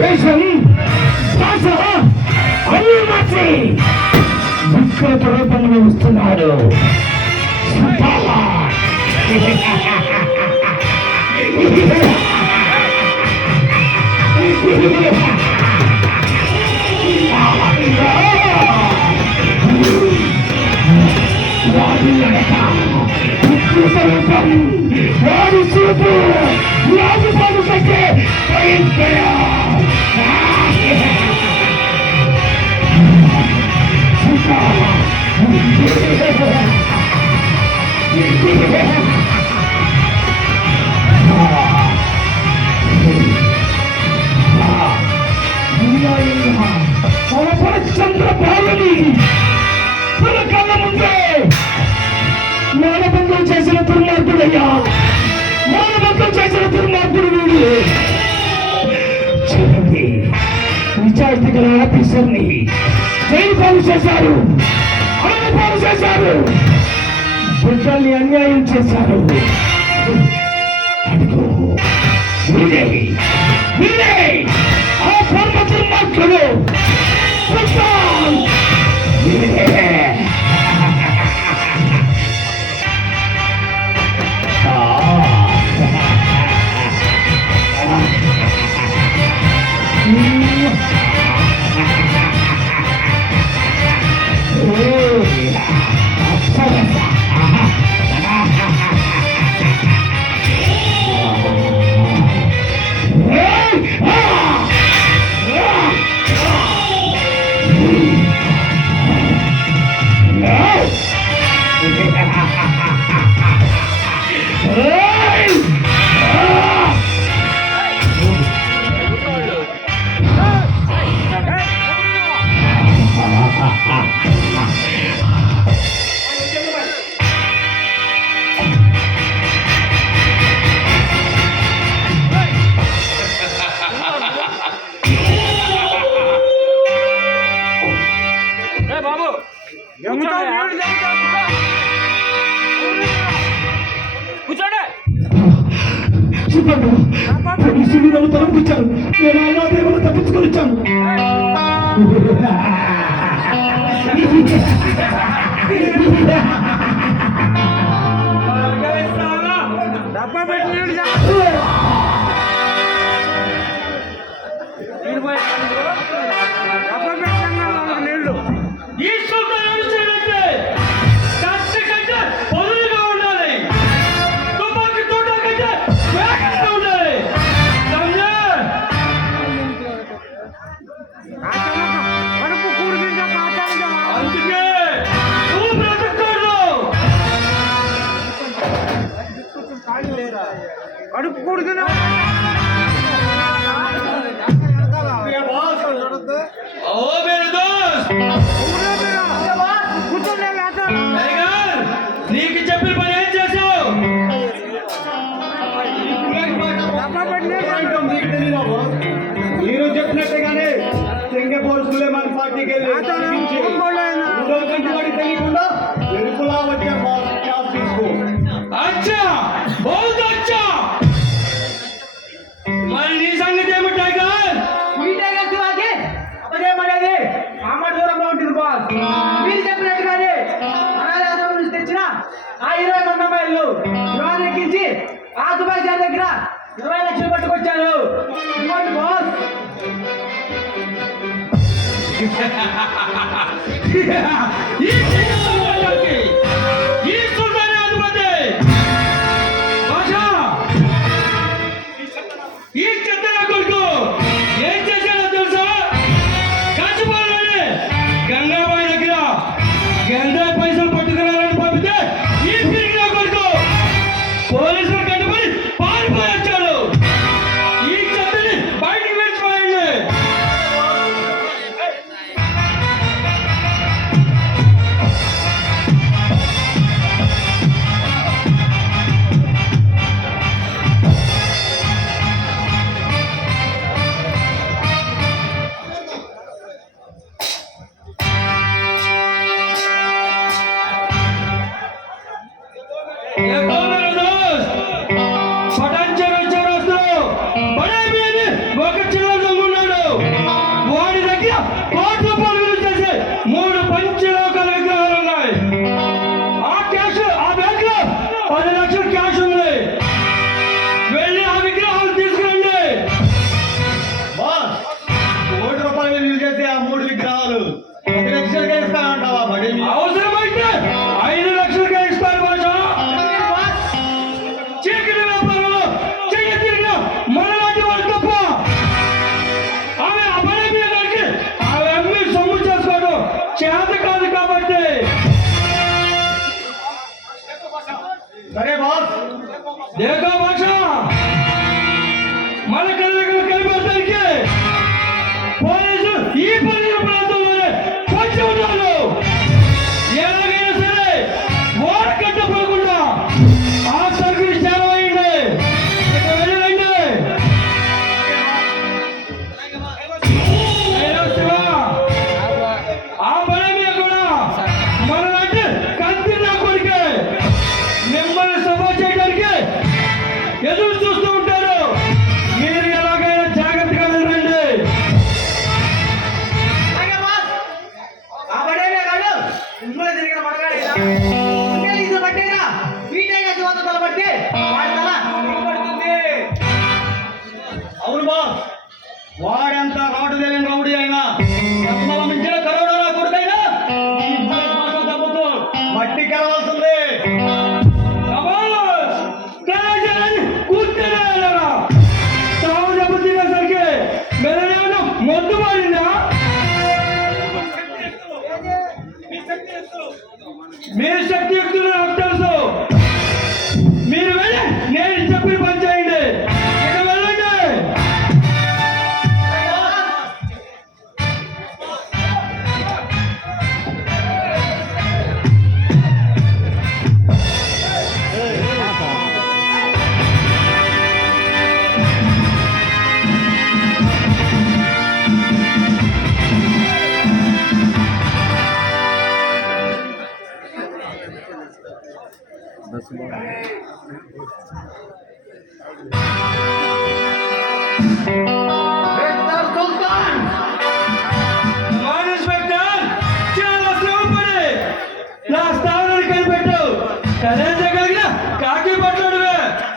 వేషం భాష అన్ని మార్చి వికృత రూపంలో వస్తున్నాడు. వాడి చూపు రాజుపాటు కంటే చంద్రబాబుని తన కళ్ళ ముందే మానభంగం చేసిన దుర్మార్గుడయ్యా, మానభంగం చేసిన దుర్మార్గుడు వీడు. చూడండి, నిజాయితీ గల ఆఫీసర్ని జైలు పాలు చేశారు, అమలు పాలు చేశారు, బిడ్డల్ని అన్యాయం చేశారు. అడుగు వీడే వీడే ఆ పరమ దుర్మార్గుడు. పోలీసులు నన్ను తరపుకొచ్చారు. నేను అలా దేవుడు తప్పించుకొని వచ్చాను. కడుపు కూడుతున్నా నీకు చెప్పిన పని ఏం చేసావు? మీరు చెప్పినట్టుగానే సింగపూర్ సులేమాన్ పార్టీకి తెలియకుండా వెలుపులా వచ్చే క్లాస్ తీసుకో. అచ్చా బహుత్ అచ్చా. మరి నీ సంగతి ఏమి టైగర్? ఈ టైగర్ శివాకి అదేమనేది అమ్మ దూరంలో ఉంటుంది బాస్. మీరు చెప్పినట్టుగానే అనాథాశ్రమం నుంచి తెచ్చిన ఆ 20 మంది అమ్మాయిలు విమానం ఎక్కించి ఆ దుబాయ్ సార్ దగ్గర 20 లక్షలు పట్టుకొచ్చారు. ఇవ్వండి బాస్. పైసలు పట్టుకురాలని పంపితే ఈ పిరిగిన కొడుకు పోలీసులు కట్టుబడి పారిపోయొచ్చాడు. ఈ చెత్తని బయటికి వెళ్ళిపోయింది. వాడెంత నాటు తెలియని రౌడీ అయినా ఎంతల మించిన కరోనా కొడుకైనా ఈ భాష దెబ్బతో మట్టి కలవాల్సిందే. శభాష్! కరాచారాన్ని కూర్చొని వెళ్ళరా. సాగు దెబ్బ తినేసరికి మెదడు మొద్దు మారిందా? మీ శక్తియుక్తులు నాకు తెలుసు. మీరు వెళ్ళి నేను చెప్పి పని చేయండి. ఇక వెళ్ళండి. మిస్టర్ సుల్తాన్, ఇన్స్పెక్టర్, చాలా శ్రమపడి నా స్థానాన్ని కనిపెట్టావు. కదిలించగలిగిన కాకి పట్టుడువే.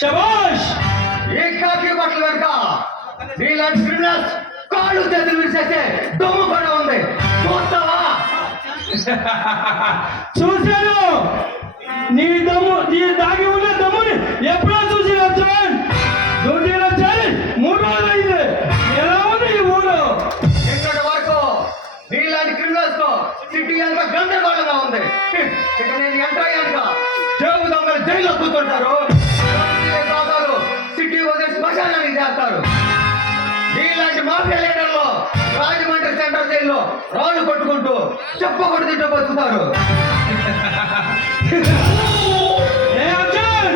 శభాష్! ఈ కాకి బట్టలు వెనుక నీలాంటి క్రిమినల్స్ కాళ్ళు చేతులు విరిచేసే దమ్ము కూడా ఉంది. చూస్తావా? చూశాను. నీ దాగి ఉన్న దమ్ముని ఎప్పుడో చూసి వచ్చాను. డ్యూటీలో చేరి 3 రోజులు అయింది. ఎలా ఉంది ఈ ఊరు? ఇక్కడి వరకు నీలాంటి క్రిమినల్స్ తో సిటీ అంతా గందరగోళంగా ఉంది. ఇక నేను ఎంటర్ అయ్యాక జేబు దొంగలు జైల్లో కూర్చుంటారు. దాదాలు సిటీ వదిలేసి శ్మశానానికి చేస్తారు. నీలాంటి మాఫియా లీడర్లు రాజమండ్రి సెంట్రల్ జైల్లో రాళ్ళు కొట్టుకుంటూ చెప్పకూడదు తింటూ బతుకుతారు. ఏ అర్జున్!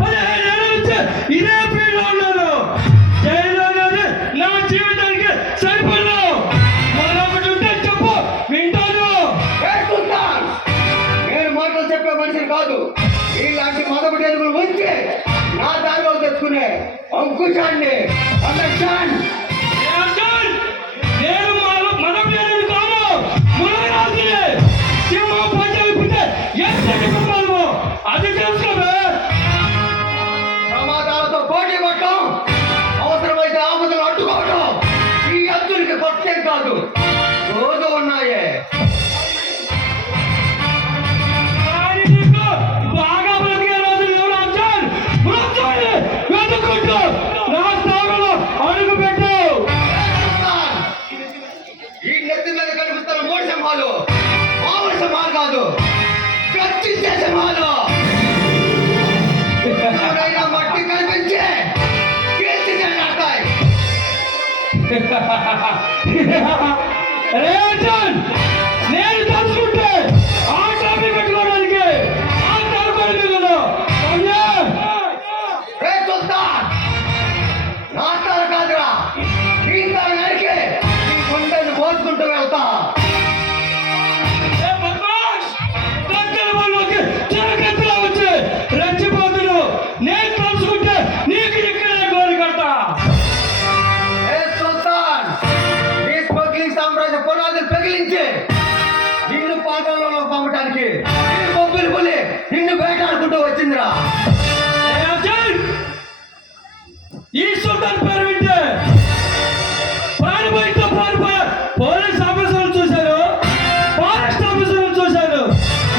15 ఏళ్ళ నుంచి ఇదే ఫీల్డ్లో ఉన్నాను. జైల్లోనే నా జీవితానికి సరిపడదు. మరొకటి ఉంటే చెప్పు, వింటాను. ఏ సుల్తాన్, నేను మాటలు చెప్పే మనిషిని కాదు. ఇలాంటి మొదటి అడుగులు ఉంచి నా దారిలో తెచ్చుకునే అంకుశాన్ని. అండర్స్టాండ్? ఏ అర్జున్! నేను మరొకటి కాదు, మునగరాజుని. సింహం పంచాలు పుట్టే ఎంత కుటుంబాలు అది తెలుసుకోవే. ప్రమాదాలతో పోటీ పడటం, అవసరమైతే ఆపదలు అడ్డుకోవడం ఈ అద్దులకి కొట్టేం కాదు, రోజు ఉన్నాయే. కానీ నీకు బాగా బ్రతికే రోజులు ఎవరు అర్జున్? మృత్యువుని వెతుక్కుంటూ నా స్థానంలో అడుగు పెట్టావు. ఈ నెత్తి మీద కనిపిస్తున్న 3 సింహాలు మామూలు సింహాలు కాదు, గర్జించే సింహాలు. ఎవరైనా మట్టి కనిపించే కీర్తి చెందాయి. రే అర్జున్! నేను తలుచుకుంటే ఆ ట్రాఫిక్ పెట్టుకోవడానికి ఆ తలుపులు మిగలదు. రే సుల్తాన్, నా తల కాదురా, ఈ తల నరికి నీ గుండెని మోసుకుంటూ వెళ్తా. ఏ బద్మాష్! దగ్గర వాళ్ళకి చిరకత్తులా వచ్చి రెచ్చిపోతున్నావు. నేను తలుచుకుంటే నీకు ఇక్కడే గోరి కడతా. ఏ సుల్తాన్, నీ స్మగ్లింగ్ సామ్రాజ్య పునాదులు పెగిలించి నిన్ను పాతాళంలో పంపడానికి నీ బొబ్బులు పులి నిన్ను వేటాడుకుంటూ వచ్చిందిరా. ఏ అర్జున్! ఈ సుల్తాన్ పేరు వింటే ప్రాణభయంతో పారిపోయే పోలీస్ ఆఫీసర్లు చూశాను, ఫారెస్ట్ ఆఫీసర్లు చూశాను.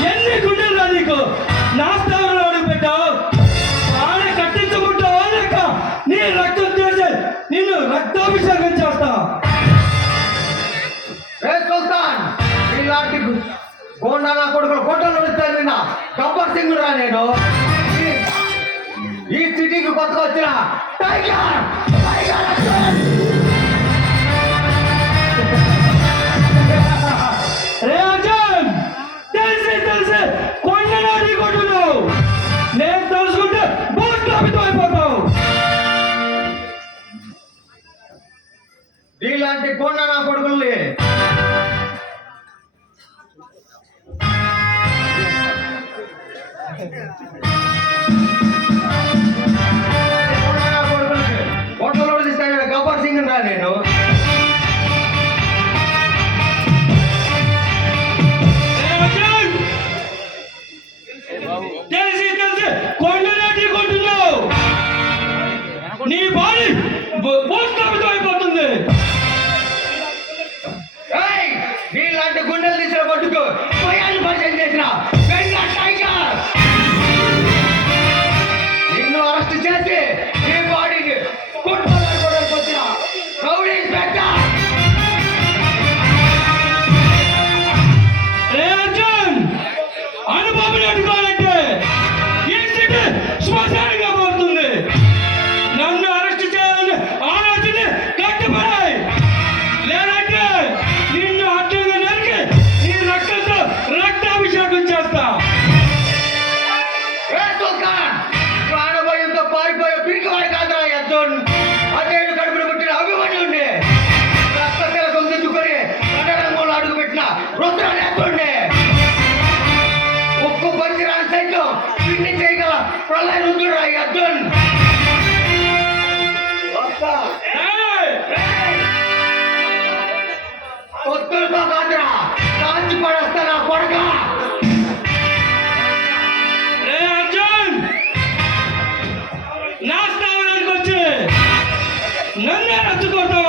ఎన్ని గుండెలు రా నీకు? నా స్థానంలో అడుగు పెట్టావు. ప్రాణ కట్టించుకుంటావా లేక నీ రక్తం చేసి నిన్ను రక్తాభిషేకం చేస్తా. రే సుల్తాన్, ఇలాంటి గోండా నా కొడుకులు గొడ్డలు విన్న గబ్బర్ సింగ్ రా నేను. ఈ సిటీకి కొత్తగా వచ్చిన టైగర్ టైగర్ అర్జున్. రే అర్జున్! తెలిసి కొండనాటి కొట్టున్నావు. నేను తెలుసుకుంటే బూట్ కాపితో అయిపోతావు. ఇలాంటి గోండా నా కొడుకుల్ని గొడ్డలో తీస్తాను గబ్బర్ సింగ్ రా నేను. రే అర్జున్! తెలిసి కొండనాటి కొట్టున్నావు. నీ బాడీ బూట్ కాపితో అయిపోతుంది. నన్నే రెచ్చగొడతావా